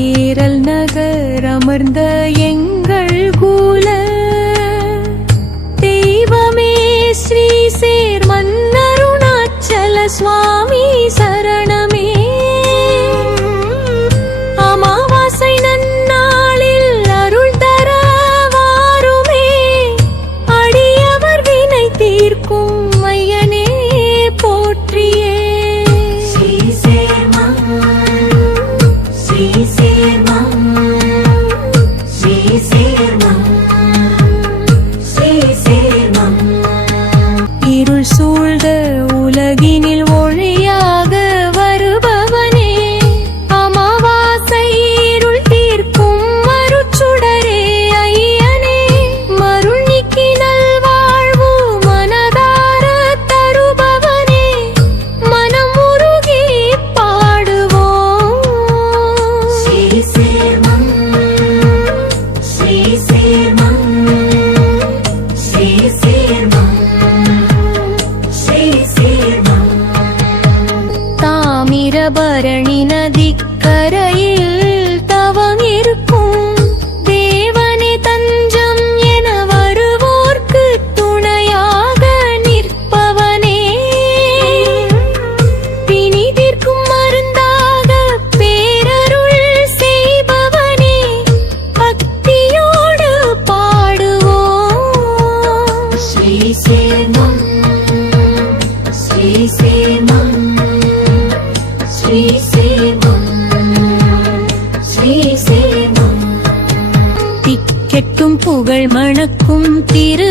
ஈரல் நகர் அமர்ந்த எங்க ஸ்ரீசேனம் ஸ்ரீசேனம் ஸ்ரீசேனம் ஸ்ரீசேனம் திக்கெட்டும் புகழ் மணக்கும் திரு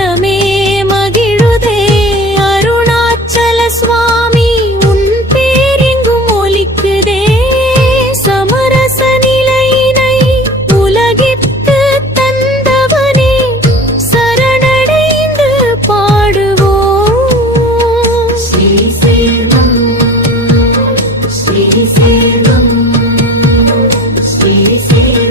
see you.